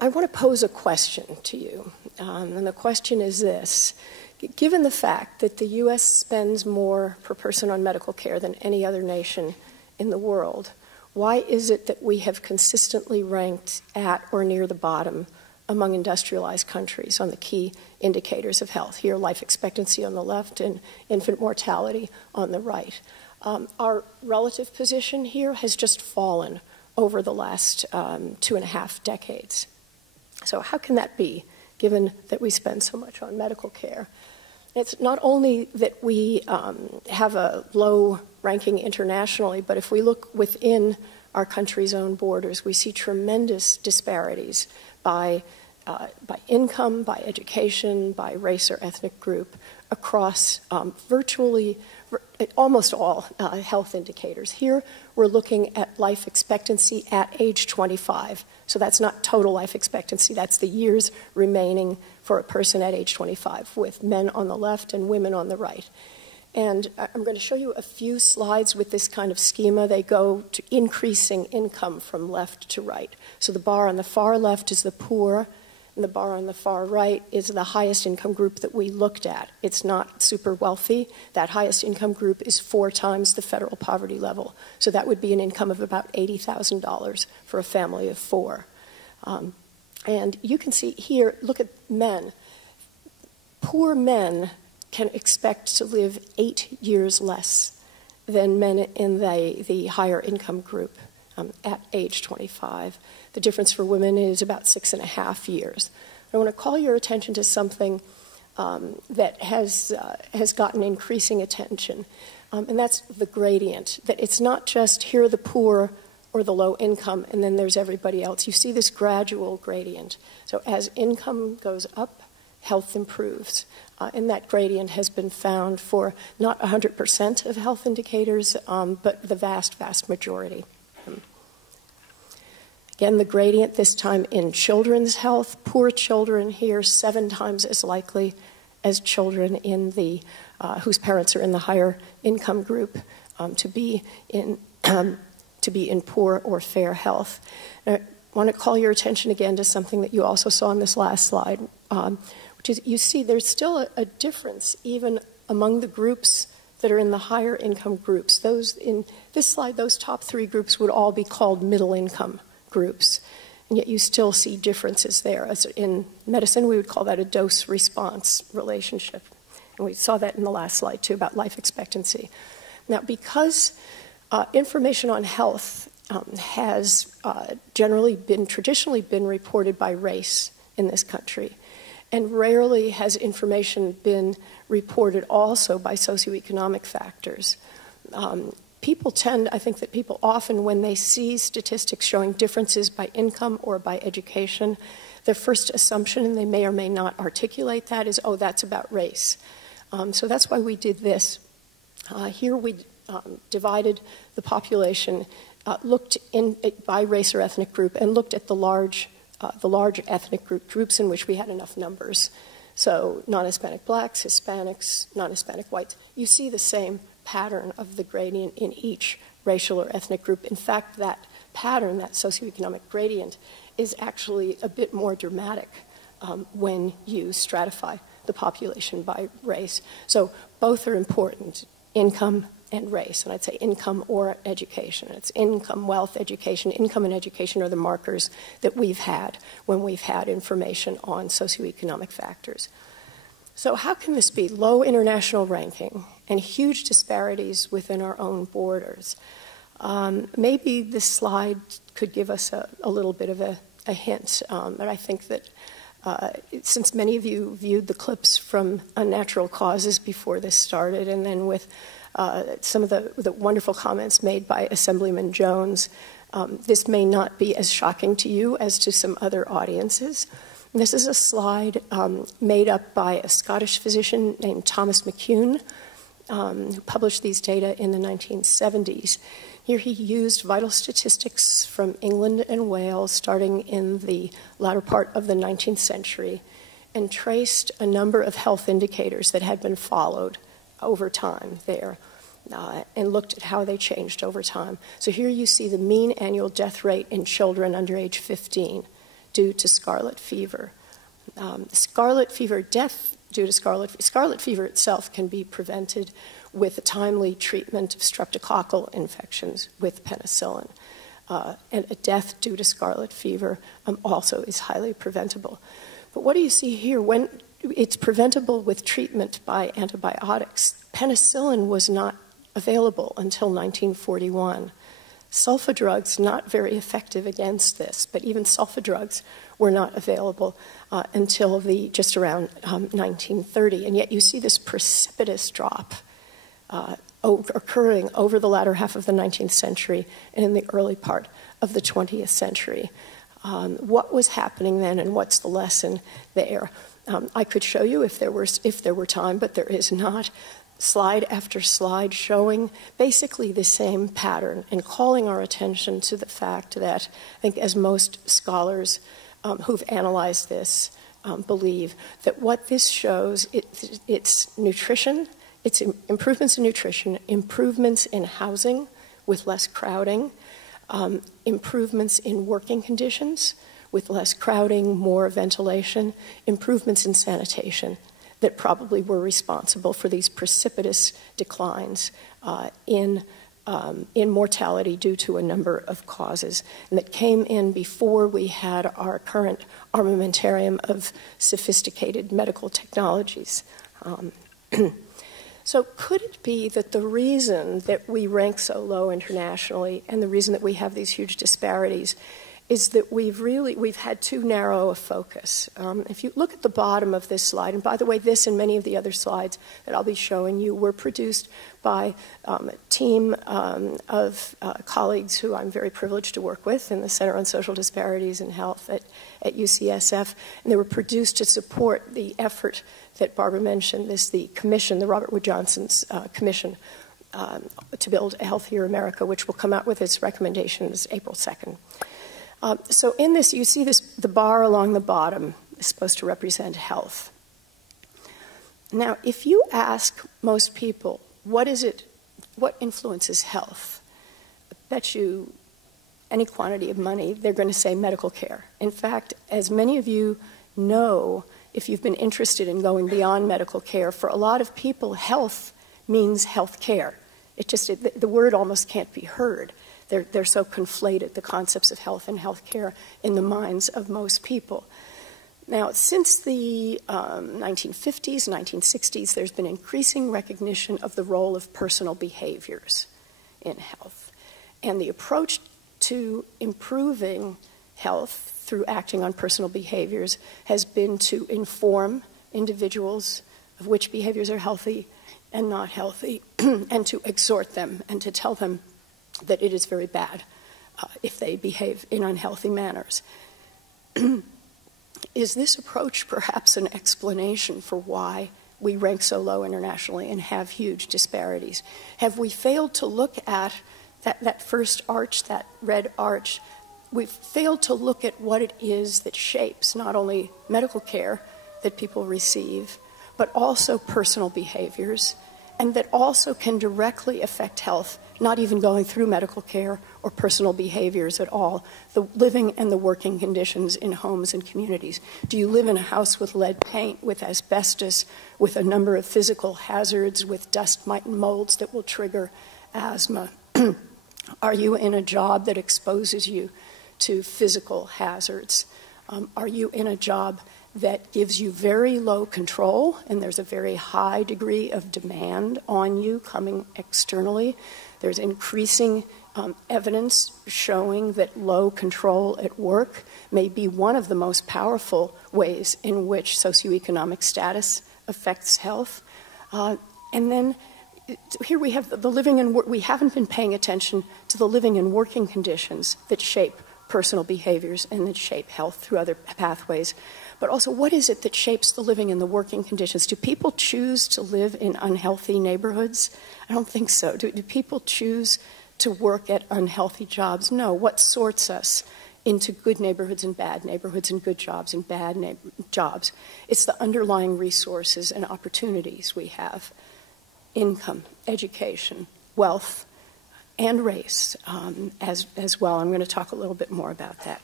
I want to pose a question to you, and the question is this. Given the fact that the U.S. spends more per person on medical care than any other nation in the world, why is it that we have consistently ranked at or near the bottom among industrialized countries on the key indicators of health? Here, life expectancy on the left and infant mortality on the right. Our relative position here has just fallen over the last 2.5 decades. So how can that be, given that we spend so much on medical care? It's not only that we have a low ranking internationally, but if we look within our country's own borders, we see tremendous disparities by income, by education, by race or ethnic group across virtually almost all health indicators. Here, we're looking at life expectancy at age 25. So that's not total life expectancy. That's the years remaining for a person at age 25, with men on the left and women on the right. And I'm going to show you a few slides with this kind of schema. They go to increasing income from left to right. So the bar on the far left is the poor, and the bar on the far right is the highest income group that we looked at. It's not super wealthy. That highest income group is 4 times the federal poverty level. So that would be an income of about $80,000 for a family of 4. And you can see here, look at men. Poor men can expect to live 8 years less than men in the higher income group at age 25. The difference for women is about 6.5 years. I want to call your attention to something that has gotten increasing attention, and that's the gradient. That it's not just here are the poor or the low income, and then there's everybody else. You see this gradual gradient. So as income goes up, health improves. And that gradient has been found for not 100% of health indicators, but the vast, vast majority. Again, the gradient this time in children's health. Poor children here 7 times as likely as children in the whose parents are in the higher income group to be in poor or fair health. I want to call your attention again to something that you also saw on this last slide, which is you see there's still a difference even among the groups that are in the higher income groups. Those in this slide, those top 3 groups would all be called middle income groups, and yet you still see differences there. As in medicine, we would call that a dose-response relationship, and we saw that in the last slide too about life expectancy. Now, because information on health has traditionally been reported by race in this country, and rarely has information been reported also by socioeconomic factors. I think that people often, when they see statistics showing differences by income or by education, their first assumption, and they may or may not articulate that, is, oh, that's about race. So that's why we did this. Here we divided the population, looked by race or ethnic group, and looked at the large ethnic groups in which we had enough numbers. So non-Hispanic blacks, Hispanics, non-Hispanic whites. You see the same pattern of the gradient in each racial or ethnic group. In fact, that pattern, that socioeconomic gradient, is actually a bit more dramatic when you stratify the population by race. So both are important, income and race, and I'd say income or education. It's income, wealth, education. Income and education are the markers that we've had when we've had information on socioeconomic factors. So how can this be? Low international ranking and huge disparities within our own borders. Maybe this slide could give us a little bit of a hint, but I think that since many of you viewed the clips from Unnatural Causes before this started, and then with some of the wonderful comments made by Assemblyman Jones, this may not be as shocking to you as to some other audiences. This is a slide made up by a Scottish physician named Thomas McCune, who published these data in the 1970s. Here he used vital statistics from England and Wales starting in the latter part of the 19th century and traced a number of health indicators that had been followed over time there and looked at how they changed over time. So here you see the mean annual death rate in children under age 15 due to scarlet fever. Scarlet fever, death due to scarlet fever itself can be prevented with a timely treatment of streptococcal infections with penicillin. And a death due to scarlet fever also is highly preventable. But what do you see here? When it's preventable with treatment by antibiotics, penicillin was not available until 1941. Sulfa drugs, not very effective against this, but even sulfa drugs were not available until just around 1930. And yet you see this precipitous drop occurring over the latter half of the 19th century and in the early part of the 20th century. What was happening then, and what's the lesson there? I could show you if there were time, but there is not. Slide after slide showing basically the same pattern and calling our attention to the fact that I think, as most scholars who've analyzed this believe, that what this shows, it's nutrition, it's improvements in nutrition, improvements in housing with less crowding, improvements in working conditions with less crowding, more ventilation, improvements in sanitation that probably were responsible for these precipitous declines in mortality due to a number of causes, and that came in before we had our current armamentarium of sophisticated medical technologies. So could it be that the reason that we rank so low internationally and the reason that we have these huge disparities is that we've had too narrow a focus. If you look at the bottom of this slide, and by the way, this and many of the other slides that I'll be showing you were produced by a team of colleagues who I'm very privileged to work with in the Center on Social Disparities in Health at UCSF, and they were produced to support the effort that Barbara mentioned, the commission, the Robert Wood Johnson's commission to build a healthier America, which will come out with its recommendations April 2nd. So in this, you see the bar along the bottom is supposed to represent health. Now, if you ask most people, what influences health? I bet you any quantity of money, they're going to say medical care. In fact, as many of you know, if you've been interested in going beyond medical care, for a lot of people, health means health care. The word almost can't be heard. They're so conflated, the concepts of health and health care, in the minds of most people. Now, since the 1950s, 1960s, there's been increasing recognition of the role of personal behaviors in health. And the approach to improving health through acting on personal behaviors has been to inform individuals of which behaviors are healthy and not healthy, and to exhort them and to tell them that it is very bad if they behave in unhealthy manners. Is this approach perhaps an explanation for why we rank so low internationally and have huge disparities? Have we failed to look at that first arch, that red arch? We've failed to look at what it is that shapes not only medical care that people receive, but also personal behaviors, and that also can directly affect health, not even going through medical care or personal behaviors at all, the living and the working conditions in homes and communities. Do you live in a house with lead paint, with asbestos, with a number of physical hazards, with dust, mite, and molds that will trigger asthma? Are you in a job that exposes you to physical hazards? Are you in a job that gives you very low control, and there's a very high degree of demand on you coming externally? There's increasing evidence showing that low control at work may be one of the most powerful ways in which socioeconomic status affects health. And then here we have the living and we haven't been paying attention to the living and working conditions that shape personal behaviors and that shape health through other pathways. But also, what is it that shapes the living and the working conditions? Do people choose to live in unhealthy neighborhoods? I don't think so. Do people choose to work at unhealthy jobs? No. What sorts us into good neighborhoods and bad neighborhoods, and good jobs and bad jobs? It's the underlying resources and opportunities we have: income, education, wealth, and race as well. I'm going to talk a little bit more about that.